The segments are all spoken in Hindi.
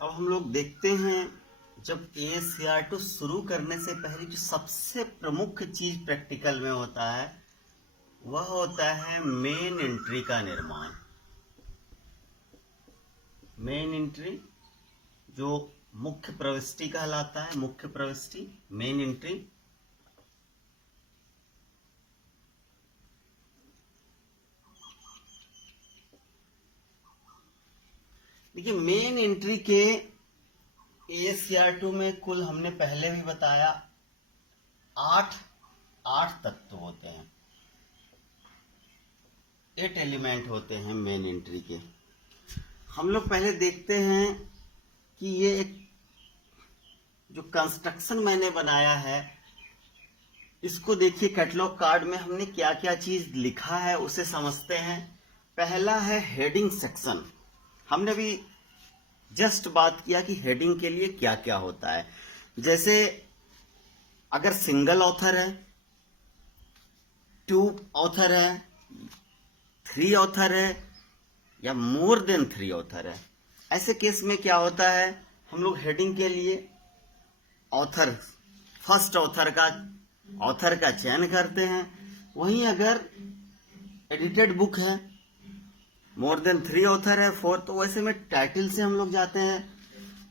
अब हम लोग देखते हैं जब ASCR2 शुरू करने से पहले जो सबसे प्रमुख चीज प्रैक्टिकल में होता है वह होता है मेन एंट्री का निर्माण। मेन एंट्री जो मुख्य प्रविष्टि कहलाता है, मुख्य प्रविष्टि मेन एंट्री। देखिए मेन एंट्री के ASCR2 में कुल हमने पहले भी बताया 8 तत्व होते हैं, 8 एलिमेंट होते हैं मेन एंट्री के। हम लोग पहले देखते हैं कि ये एक जो कंस्ट्रक्शन मैंने बनाया है इसको देखिए, कैटलॉग कार्ड में हमने क्या क्या चीज लिखा है उसे समझते हैं। पहला है हेडिंग सेक्शन। हमने भी जस्ट बात किया कि हेडिंग के लिए क्या क्या होता है। जैसे अगर सिंगल ऑथर है, 2 ऑथर है, 3 ऑथर है या मोर देन 3 ऑथर है, ऐसे केस में क्या होता है, हम लोग हेडिंग के लिए ऑथर, फर्स्ट ऑथर का चयन करते हैं। वहीं अगर एडिटेड बुक है, मोर देन 3 ऑथर है, 4, तो वैसे में टाइटल से हम लोग जाते हैं।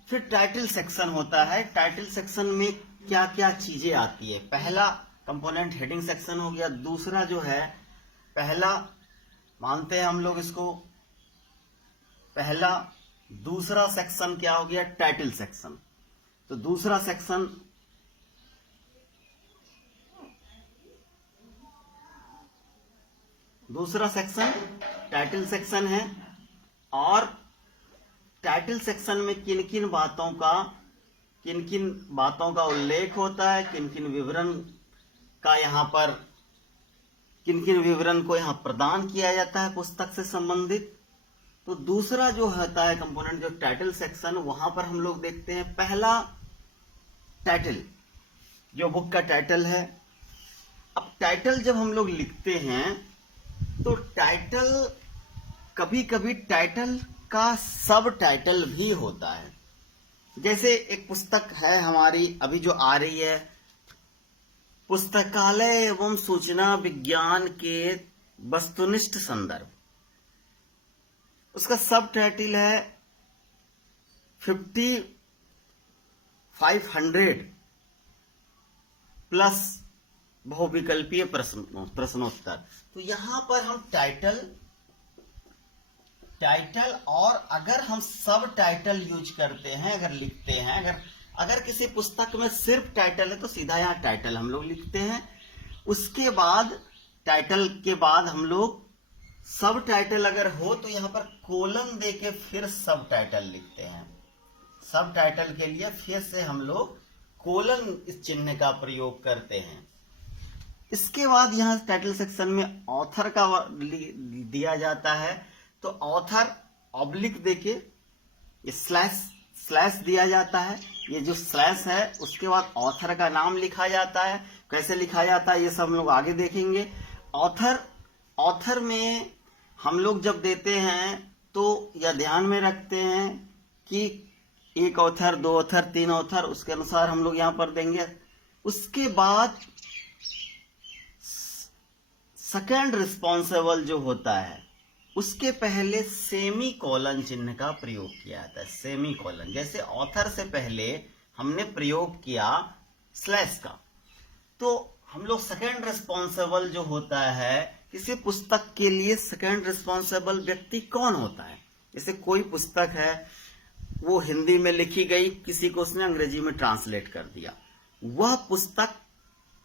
फिर टाइटल सेक्शन होता है। टाइटल सेक्शन में क्या क्या चीजें आती है। पहला कंपोनेंट हेडिंग सेक्शन हो गया। दूसरा जो है, पहला मानते हैं हम लोग इसको, पहला दूसरा सेक्शन क्या हो गया, टाइटल सेक्शन। तो दूसरा सेक्शन टाइटल सेक्शन है। और टाइटल सेक्शन में किन किन बातों का उल्लेख होता है, किन किन विवरण को यहाँ प्रदान किया जाता है पुस्तक से संबंधित। तो दूसरा जो होता है कंपोनेंट, जो टाइटल सेक्शन, वहां पर हम लोग देखते हैं पहला टाइटल, जो बुक का टाइटल है। अब टाइटल जब हम लोग लिखते हैं तो टाइटल, कभी कभी टाइटल का सब टाइटल भी होता है। जैसे एक पुस्तक है हमारी अभी जो आ रही है, पुस्तकालय एवं सूचना विज्ञान के वस्तुनिष्ठ संदर्भ, उसका सब टाइटल है 5500 प्लस बहुविकल्पीय प्रश्नोत्तर। तो यहां पर हम टाइटल और अगर हम सब टाइटल यूज करते हैं, अगर लिखते हैं, अगर किसी पुस्तक में सिर्फ टाइटल है तो सीधा यहाँ टाइटल हम लोग लिखते हैं। उसके बाद टाइटल के बाद हम लोग सब टाइटल अगर हो तो यहाँ पर कोलन देके फिर सब टाइटल लिखते हैं। सब टाइटल के लिए फिर से हम लोग कोलन इस चिन्ह का प्रयोग करते हैं। इसके बाद यहाँ टाइटल सेक्शन में ऑथर का दिया जाता है। तो ऑथर ऑब्लिक देके स्लैश दिया जाता है। ये जो स्लैश है उसके बाद ऑथर का नाम लिखा जाता है। कैसे लिखा जाता है ये सब हम लोग आगे देखेंगे। ऑथर में हम लोग जब देते हैं तो यह ध्यान में रखते हैं कि 1 ऑथर, 2 ऑथर, 3 ऑथर, उसके अनुसार हम लोग यहाँ पर देंगे। उसके बाद सेकंड रिस्पॉन्सिबल जो होता है उसके पहले सेमी कोलन चिन्ह का प्रयोग किया जाता है। सेमी कोलन, जैसे ऑथर से पहले हमने प्रयोग किया स्लैश का, तो हम लोग सेकंड रिस्पॉन्सिबल जो होता है, किसी पुस्तक के लिए सेकंड रिस्पॉन्सिबल व्यक्ति कौन होता है। जैसे कोई पुस्तक है वो हिंदी में लिखी गई, किसी को उसने अंग्रेजी में ट्रांसलेट कर दिया, वह पुस्तक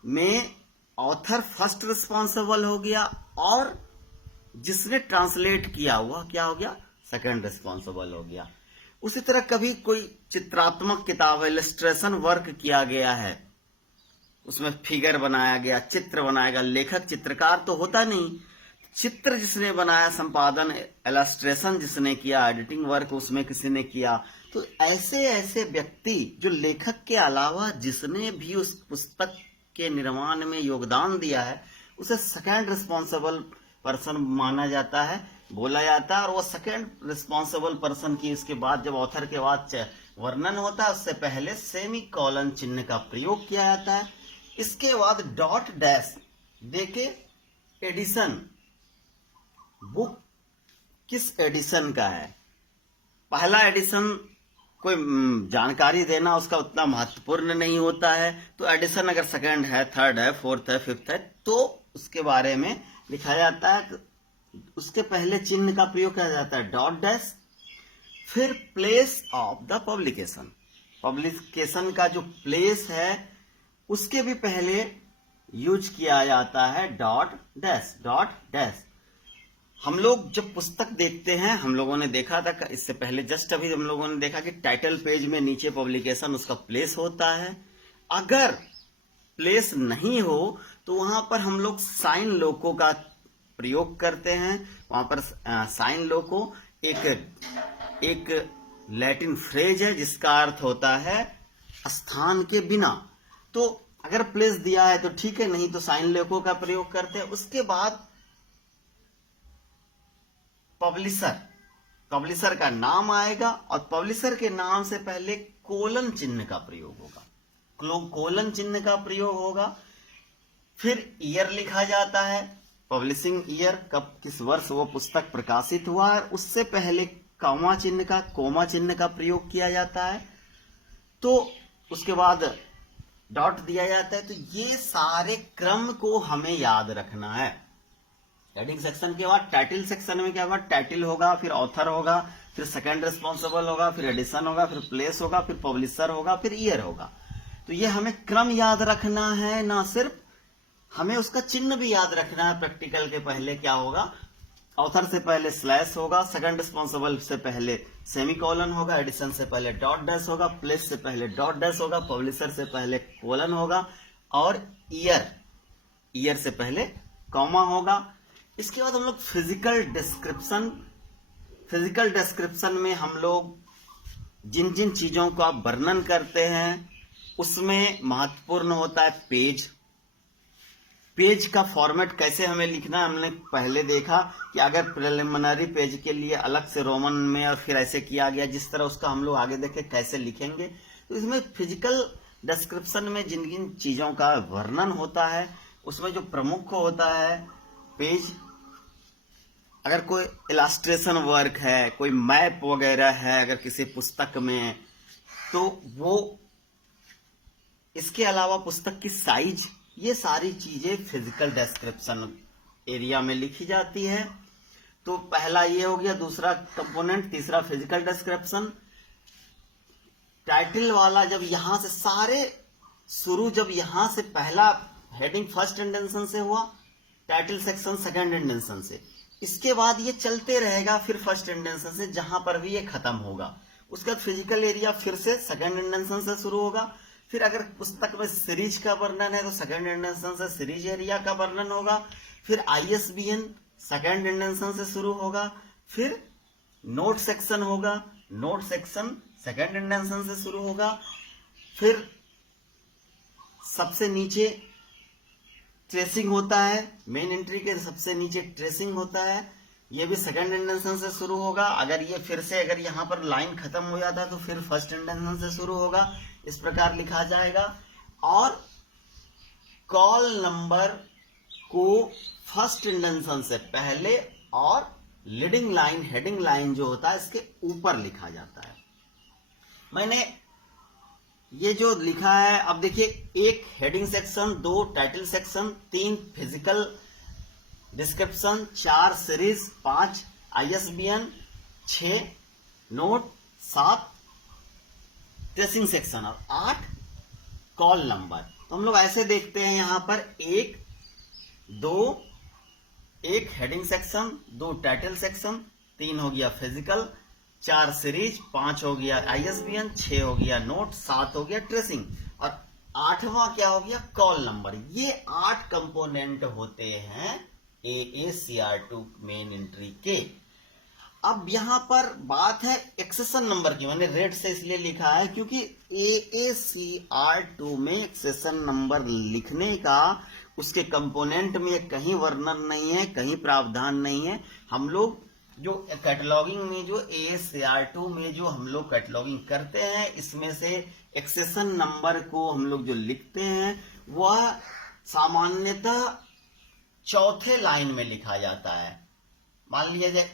में ऑथर फर्स्ट रिस्पॉन्सिबल हो गया और जिसने ट्रांसलेट किया वह क्या हो गया, सेकंड रिस्पॉन्सिबल हो गया। उसी तरह कभी कोई चित्रात्मक किताब है, इलस्ट्रेशन वर्क किया गया है, उसमें फिगर बनाया गया, चित्र बनाया गया, लेखक चित्रकार तो होता नहीं, चित्र जिसने बनाया, संपादन इलस्ट्रेशन जिसने किया, एडिटिंग वर्क उसमें किसी ने किया। तो ऐसे व्यक्ति जो लेखक के अलावा जिसने भी उस पुस्तक के निर्माण में योगदान दिया है उसे सेकंड रिस्पॉन्सिबल पर्सन माना जाता है। बोला जाता है, और वो सेकेंड रिस्पॉन्सिबल पर्सन की इसके बाद जब ऑथर के बाद वर्णन होता है उससे पहले सेमी कॉलन चिन्ह का प्रयोग किया जाता है। इसके बाद डॉट डैश देके एडिशन, बुक किस एडिशन का है। पहला एडिशन कोई जानकारी देना उसका उतना महत्वपूर्ण नहीं होता है, तो एडिशन अगर सेकंड है, थर्ड है, फोर्थ है, फिफ्थ है, तो उसके बारे में लिखा जाता है। उसके पहले चिन्ह का प्रयोग किया जाता है डॉट डैश। फिर place of the publication, publication का जो प्लेस है उसके भी पहले यूज किया जाता है डॉट डैश, डॉट डैश। हम लोग जब पुस्तक देखते हैं, हम लोगों ने देखा था इससे पहले जस्ट अभी हम लोगों ने देखा कि टाइटल पेज में नीचे पब्लिकेशन उसका प्लेस होता है। अगर प्लेस नहीं हो तो वहां पर हम लोग साइन लोको का प्रयोग करते हैं। वहां पर साइन लोको एक लैटिन फ्रेज है जिसका अर्थ होता है स्थान के बिना। तो अगर प्लेस दिया है तो ठीक है, नहीं तो साइन लोको का प्रयोग करते हैं। उसके बाद पब्लिशर का नाम आएगा और पब्लिशर के नाम से पहले कोलन चिन्ह का प्रयोग होगा, कोलन चिन्ह का प्रयोग होगा। फिर ईयर लिखा जाता है, पब्लिशिंग ईयर, कब किस वर्ष वो पुस्तक प्रकाशित हुआ है। उससे पहले कोमा चिन्ह का प्रयोग किया जाता है। तो उसके बाद डॉट दिया जाता है। तो ये सारे क्रम को हमें याद रखना है। हेडिंग सेक्शन के बाद टाइटल सेक्शन में क्या होगा, टाइटल होगा, फिर ऑथर होगा, फिर सेकंड रिस्पॉन्सिबल होगा, फिर एडिशन होगा, फिर प्लेस होगा, फिर पब्लिशर होगा, फिर ईयर होगा। तो ये हमें क्रम याद रखना है, ना सिर्फ हमें उसका चिन्ह भी याद रखना है। प्रैक्टिकल के पहले क्या होगा, ऑथर से पहले स्लैश होगा, सेकंड रिस्पॉन्सिबल से पहले सेमीकोलन होगा, एडिशन से पहले डॉट डैश होगा, प्लेस से पहले डॉट डैश होगा, पब्लिशर से पहले कोलन होगा, और ईयर से पहले कॉमा होगा। इसके बाद हम लोग फिजिकल डिस्क्रिप्शन में हम लोग जिन जिन चीजों का वर्णन करते हैं उसमें महत्वपूर्ण होता है पेज का फॉर्मेट कैसे हमें लिखना है। हमने पहले देखा कि अगर प्रिलिमिनरी पेज के लिए अलग से रोमन में और फिर ऐसे किया गया, जिस तरह उसका हम लोग आगे देखे कैसे लिखेंगे। तो इसमें फिजिकल डिस्क्रिप्शन में जिन जिन चीजों का वर्णन होता है उसमें जो प्रमुख होता है पेज, अगर कोई इलास्ट्रेशन वर्क है, कोई मैप वगैरह है अगर किसी पुस्तक में, तो वो, इसके अलावा पुस्तक की साइज, ये सारी चीजें फिजिकल डिस्क्रिप्शन एरिया में लिखी जाती है। तो पहला ये हो गया, दूसरा कंपोनेंट, तीसरा फिजिकल डिस्क्रिप्शन। टाइटल वाला जब यहां से सारे शुरू, जब यहां से पहला हेडिंग फर्स्ट इंटेंशन से हुआ, टाइटल सेक्शन सेकंड इंटेंशन से, इसके बाद ये चलते रहेगा फिर फर्स्ट इंटेंशन से जहां पर भी ये खत्म होगा। उसके बाद फिजिकल एरिया फिर से सेकंड इंटेंशन से शुरू होगा। फिर अगर पुस्तक में सीरीज का वर्णन है तो सेकंड इंटेंशन से सीरीज एरिया का वर्णन होगा। फिर ISBN सेकंड इंटेंशन से शुरू होगा। फिर नोट सेक्शन होगा, नोट सेक्शन सेकंड इंटेंशन से शुरू होगा। फिर सबसे नीचे ट्रेसिंग होता है, मेन एंट्री के सबसे नीचे ट्रेसिंग होता है, ये भी सेकंड इंटेंशन से शुरू होगा। अगर ये फिर से अगर यहाँ पर लाइन खत्म हो जाता है तो फिर फर्स्ट इंटेंशन से शुरू होगा। इस प्रकार लिखा जाएगा। और कॉल नंबर को फर्स्ट इंटेंशन से पहले और लीडिंग लाइन, हेडिंग लाइन जो होता है इसके ऊपर लिखा जाता है। मैंने ये जो लिखा है, अब देखिए, 1 heading section, 2 title section, 3 physical description, 4 series, 5 ISBN, 6 note, 7 tracing section और 8 कॉल नंबर। तो हम लोग ऐसे देखते हैं यहां पर 1 हेडिंग सेक्शन, 2 टाइटल सेक्शन, 3 हो गया फिजिकल, 4 सीरीज, 5 हो गया ISBN, 6 हो गया नोट, 7 हो गया ट्रेसिंग और 8वां क्या हो गया, कॉल नंबर। ये 8 कंपोनेंट होते हैं AACR2 मेन एंट्री के। अब यहां पर बात है एक्सेशन नंबर की। मैंने रेड से इसलिए लिखा है क्योंकि AACR2 में एक्सेशन नंबर लिखने का उसके कंपोनेंट में कहीं वर्णन नहीं है, कहीं प्रावधान नहीं है। हम लोग जो कैटलॉगिंग में जो ASCR2 में जो हम लोग कैटलॉगिंग करते हैं, इसमें से एक्सेशन नंबर को हम लोग जो लिखते हैं वह सामान्यतः चौथे लाइन में लिखा जाता है। मान लीजिए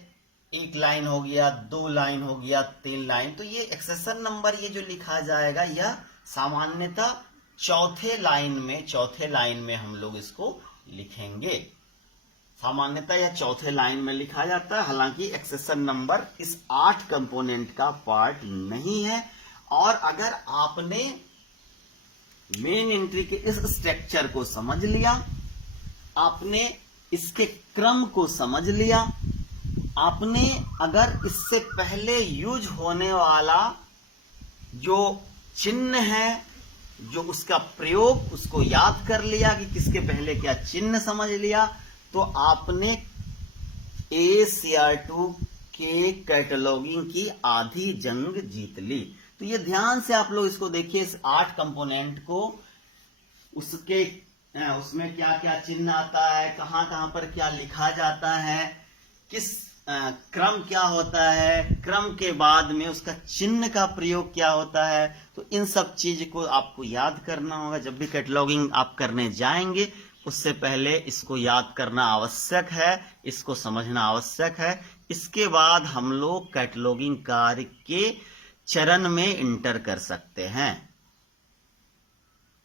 एक लाइन हो गया, 2 लाइन हो गया, 3 लाइन, तो ये एक्सेशन नंबर ये जो लिखा जाएगा यह सामान्यतः चौथे लाइन में हम लोग इसको लिखेंगे। सामान्यतः यह चौथे लाइन में लिखा जाता है। हालांकि एक्सेशन नंबर इस 8 कंपोनेंट का पार्ट नहीं है। और अगर आपने मेन एंट्री के इस स्ट्रक्चर को समझ लिया, आपने इसके क्रम को समझ लिया, आपने अगर इससे पहले यूज होने वाला जो चिन्ह है, जो उसका प्रयोग, उसको याद कर लिया कि किसके पहले क्या चिन्ह समझ लिया, तो आपने ASCR2 के कैटलॉगिंग की आधी जंग जीत ली। तो ये ध्यान से आप लोग इसको देखिए, इस 8 कंपोनेंट को, उसमें क्या क्या चिन्ह आता है, कहां कहां पर क्या लिखा जाता है, किस क्रम क्या होता है, क्रम के बाद में उसका चिन्ह का प्रयोग क्या होता है। तो इन सब चीज को आपको याद करना होगा। जब भी कैटलॉगिंग आप करने जाएंगे उससे पहले इसको याद करना आवश्यक है, इसको समझना आवश्यक है। इसके बाद हम लोग कैटलॉगिंग कार्य के चरण में इंटर कर सकते हैं।